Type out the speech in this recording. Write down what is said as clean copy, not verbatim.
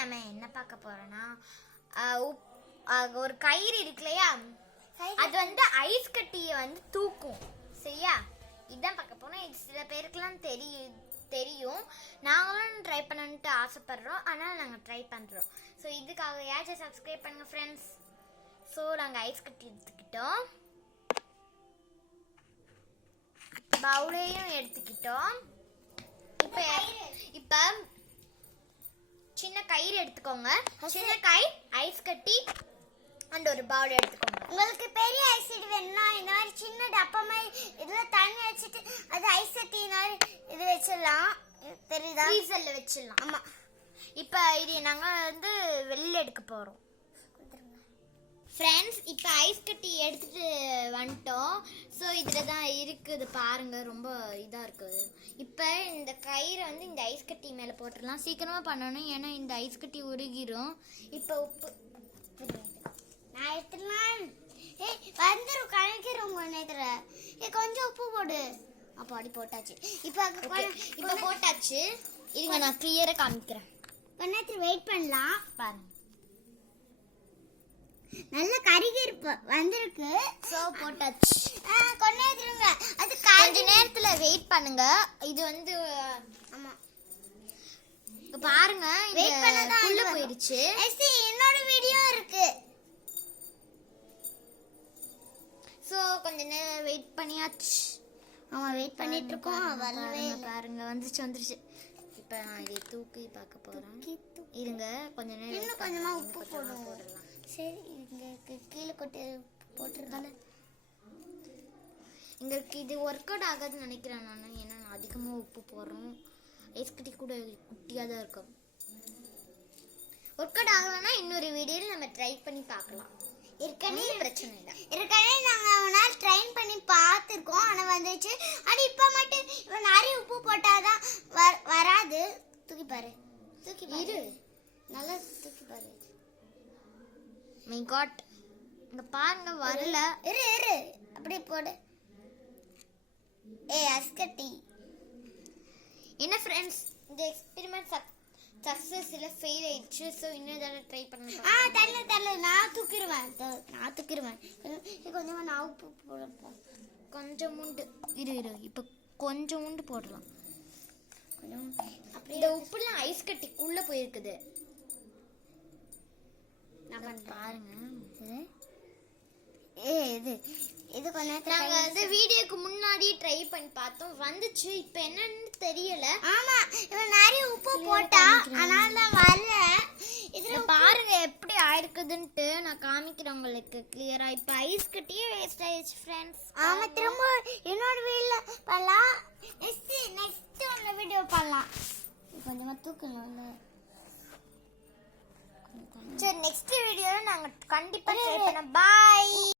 நம்ம என்ன பார்க்க போறோம்னா ஒரு கயிறு இருக்கு இல்லையா, அது வந்து ஐஸ் கட்டியை வந்து தூக்கும். சரியா, இதான் பார்க்க போறோம். இது சில பேருக்குலாம் தெரியும். நாங்களும் ட்ரை பண்ணணும்ட்டு ஆசைப்படுறோம், ஆனால் நாங்கள் ட்ரை பண்ணுறோம். ஸோ இதுக்காக யாச்சும் சப்ஸ்கிரைப் பண்ணுங்க ஃப்ரெண்ட்ஸ். ஸோ நாங்கள் ஐஸ் கட்டி எடுத்துக்கிட்டோம், பவுலையும் எடுத்துக்கிட்டோம். இப்போ சின்ன கயிறு எடுத்துக்கோங்க. சின்ன கயிறு, ஐஸ் கட்டி அண்ட் ஒரு பவுல் எடுத்துக்கோங்க. உங்களுக்கு பெரிய ஐஸ் கட்டி வேணும்னா இந்த மாதிரி சின்ன டப்பா மாதிரி இதுல தண்ணி வச்சுட்டு அது ஐஸ் கட்டி மாதிரி இது வச்சிடலாம். தெரியுதா? ஃப்ரீசர்ல வச்சிடலாம். ஆமா. இப்போ இது நாங்கள் வந்து வெளில எடுக்க போகிறோம் ஃப்ரெண்ட்ஸ். இப்போ ஐஸ் கட்டி எடுத்துட்டு வந்துட்டோம். ஸோ இதில் தான் இருக்குது பாருங்க, ரொம்ப இதாக இருக்குது. இப்போ இந்த கயிறை வந்து இந்த ஐஸ் கட்டி மேலே போட்டுடலாம். சீக்கிரமாக பண்ணணும், ஏன்னா இந்த ஐஸ் கட்டி உருகிரும். இப்போ உப்பு நான் எடுத்துலாம். வந்துடும் கணக்கிறோம் நேரத்தில். கொஞ்சம் உப்பு போடு. அப்போ அடி போட்டாச்சு. இப்போ போட்டாச்சு. இருங்க நான் கிளியராக காமிக்கிறேன். கொஞ்ச நேரத்தில் வெயிட் பண்ணலாம். பாருங்க, நல்ல கறிகிருப்பு வந்திருக்கு. ஸோ போட்டாச்சு. கொஞ்ச நேரத்துலங்க அது கொஞ்ச நேரத்துல வெயிட் பண்ணுங்க. இது வந்து ஆமா பாருங்க, வெயிட் பண்ணதான் உள்ள போயிடுச்சு. இன்னொரு வீடியோ இருக்கு. ஸோ கொஞ்ச நேரம் வெயிட் பண்ணியாச்சு. ஆமா வெயிட் பண்ணிட்டு இருக்கோம். வரவே பாருங்க, வந்துருச்சு. இப்போ நான் இதை தூக்கி பார்க்க போறேன். இருங்க கொஞ்ச நேரம், இன்னும் கொஞ்சமா உப்பு போடலாம். சரி, இங்க கீழே போட்டுருந்தால எங்களுக்கு இது ஒர்க் அவுட் ஆகாதுன்னு நினைக்கிறேன் நான். ஏன்னா அதிகமாக உப்பு போடுறோம். ஐஸ் கட்டி கூட குட்டியாக தான் இருக்கும். ஒர்க் அவுட் ஆகலைன்னா இன்னொரு வீடியோவில் நம்ம ட்ரை பண்ணி பார்க்கலாம். ஏற்கனவே பிரச்சனை இல்லை. ஏற்கனவே நாங்கள் ஒரு நாள் ட்ரைன் பண்ணி பார்த்துருக்கோம், ஆனால் வந்துச்சு. ஆனால் இப்போ மட்டும் இப்போ நிறைய உப்பு போட்டாதான் வராது. தூக்கி பாரு, தூக்கி பாரு, நல்லா தூக்கி பாரு. மை காட், இங்க பாருங்க வரல. இரு அப்படியே போடு. அஸ்கட்டி என்ன ஃப்ரெண்ட்ஸ், இந்த எக்ஸ்பெரிமெண்ட் சக்ஸஸ்ல ஃபெயில் ஆயிடுச்சு. ஸோ இன்னொரு தடவை ட்ரை பண்ணலாம். தரல நான் தூக்கிடுவேன். கொஞ்சமா நான் உப்பு போடுறேன். கொஞ்சமுண்டு இரு இப்போ கொஞ்சமுண்டு போடலாம். அப்படியே இந்த உப்புலாம் ஐஸ் கட்டிக்குள்ள போயிருக்குது. பாருங்க, இது கொஞ்ச நாங்க வந்து வீடியோக்கு முன்னாடி ட்ரை பண்ணி பார்த்தோம், வந்துச்சு. இப்போ என்னன்னு தெரியல. ஆமா, இவன் நிறைய உப்பு போட்டா அதனால தான் வரல. இதுல பாருங்க எப்படி ஆயிருக்குதுன்ட்டு நான் காமிக்கிறேன் உங்களுக்கு கிளியரா. இப்போ ஐஸ் கட்டியே வேஸ்ட் ஆயிடுச்சு ஃப்ரெண்ட்ஸ். ஆமா, திரும்ப இன்னொரு வீடியோல பண்ணலாம். நெக்ஸ்ட் ஒன்னு வீடியோ பண்ணலாம். கொஞ்சமா தூக்கணும்ல. சரி, நெக்ஸ்ட் வீடியோல நாங்க கண்டிப்பா ட்ரை பண்ண. பாய்.